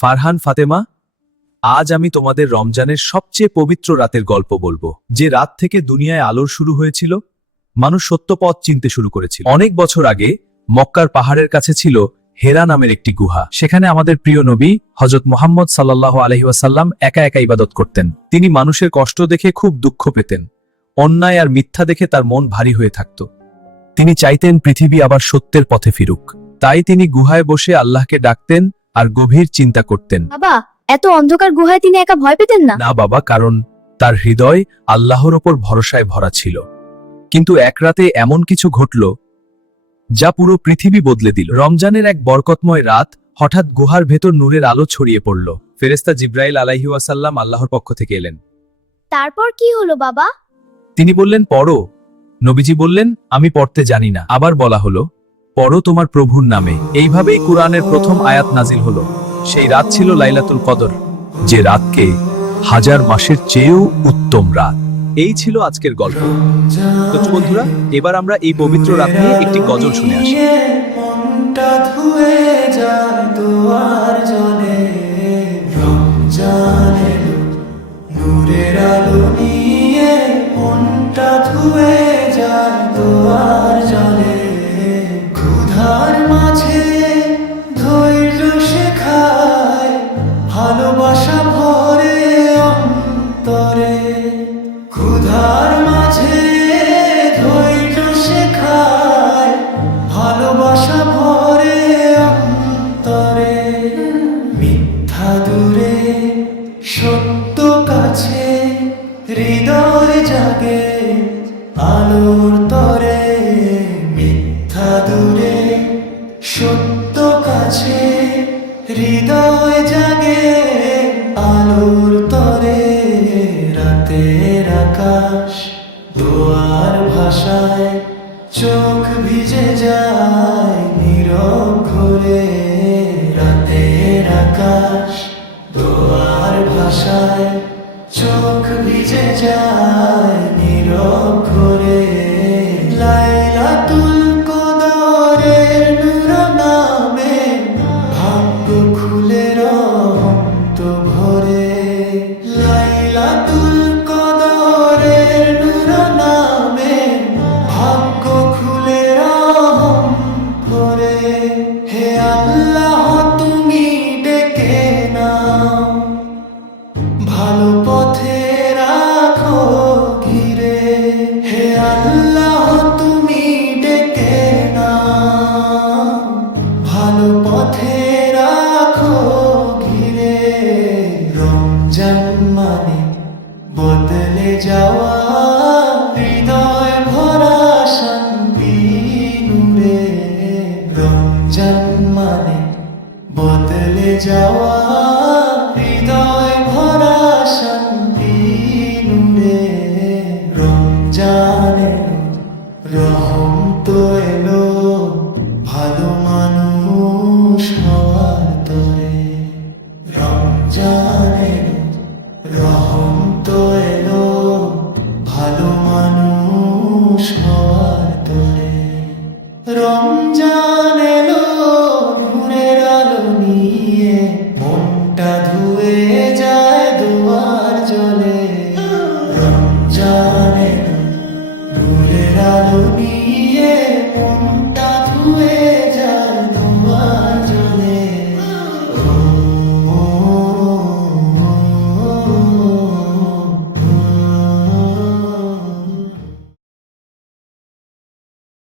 ফারহান ফাতেমা, আজ আমি তোমাদের রমজানের সবচেয়ে পবিত্র রাতের গল্প বলবো, যে রাত থেকে দুনিয়ায় আলোর শুরু হয়েছিল, মানুষ সত্য পথ চিনতে শুরু করেছিল। অনেক বছর আগে মক্কার পাহাড়ের কাছে ছিল হেরা নামের একটি গুহা। সেখানে আমাদের প্রিয় নবী হযরত মুহাম্মদ সাল্লাল্লাহু আলাইহি ওয়াসাল্লাম একা একা ইবাদত করতেন। তিনি মানুষের কষ্ট দেখে খুব দুঃখ পেতেন, অন্যায় আর মিথ্যা দেখে তার মন ভারী হয়ে থাকত। তিনি চাইতেন পৃথিবী আবার সত্যের পথে ফিরুক। তাই তিনি গুহায় বসে আল্লাহকে ডাকতেন আর গভীর চিন্তা করতেন। বাবা, এত অন্ধকার গুহায় তিনি একা ভয় পেতেন না? না বাবা, কারণ তার হৃদয় আল্লাহর ওপর ভরসায় ভরা ছিল। কিন্তু এক রাতে এমন কিছু ঘটল যা পুরো পৃথিবী বদলে দিল। রমজানের এক বরকতময় রাত, হঠাৎ গুহার ভেতর নূরের আলো ছড়িয়ে পড়ল। ফেরেশতা জিব্রাইল আলাইহি ওয়াসাল্লাম আল্লাহর পক্ষ থেকে এলেন। তারপর কি হলো বাবা? তিনি বললেন, পড়ো। নবীজি বললেন, আমি পড়তে জানি না। আবার বলা হলো, পড়ো তোমার প্রভুর নামে। এইভাবেই কুরআনের প্রথম আয়াত নাজিল হলো। সেই রাত ছিল লাইলাতুল কদর, যে রাতকে হাজার মাসের চেয়েও উত্তম রাত। এই ছিল আজকের গল্প। তো বন্ধুরা, এবার আমরা এই পবিত্র রাত নিয়ে একটি গজল শুনে আসি। মনটা ধুয়ে যায় দুয়ার জলে, রমজান এলো নূরের আলো নিয়ে, মনটা ধুয়ে যায় দুয়ার জলে। ক্ষুধার মাঝে ধৈর্য শেখায়, ভালোবাসা ভরে অন্তরে। ক্ষুধার মাঝে ধৈর্য শেখায়, ভালোবাসা ভরে অন্তরে। মিথ্যা দূরে সত্য কাছে, হৃদয় জাগে আলোর তরে। মিথ্যা দূরে সত্য কাছে, হৃদয় জাগে আলোর তরে। রাতের আকাশ দোয়ার ভাষায়, চোখ ভিজে যায় নীরব ঘরে। রাতের আকাশ দোয়ার ভাষায়, চোখ ভিজে যায় নীরব ঘরে। লাইলাতুল কদরের নূর নামে, ভাগ্য খুলে রহমত ভরে। লাইলাতুল কদরের নূর নামে, ভাগ্য খুলে রহমত ভরে। হে আল্লাহ তুমি ডেকে নাও, ভালো পথে রাখো ঘিরে। হে আল্লাহ তুমি ডেকে নাও, ভালো পথে রাখো ঘিরে। রমজান মানে বদলে যাওয়া, হৃদয় ভরা শান্তি নূরে। রমজান মানে বদলে যাওয়া,